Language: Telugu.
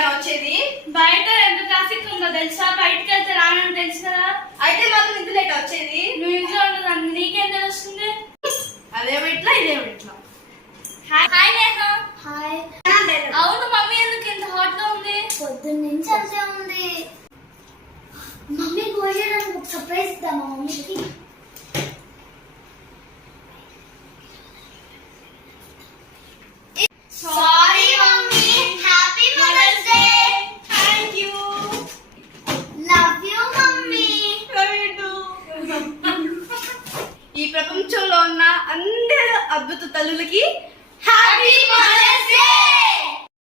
లేట్ అని వచ్చేది? బయట ఎంత ట్రాఫిక్ ఉందో తెలుసా? బయటకి వెళ్తే రానని తెలుసు కదా. అయితే మాత్రం ఇంత లేట్ వచ్చేది? నువ్వు ఇంట్లో ఉండదు నీకేం తెలుస్తుంది? అదేమో ఇట్లా ఇదేమో ఇట్లా. హాయ్ నేహ. హాయ్. అవును మమ్మీ ఎందుకు ఇంత హాట్ గా ఉంది? పొద్దున్న నుంచి అంతే ఉంది. మమ్మీ భోజనానికి ఒక సర్ప్రైజ్ ఇద్దామా మమ్మీకి? Sorry mummy. Happy mother's day. Thank you. Love you mummy. ఈ ప్రపంచంలో ఉన్న అందరు అద్భుత తల్లులకి హ్యాపీ మదర్స్ డే.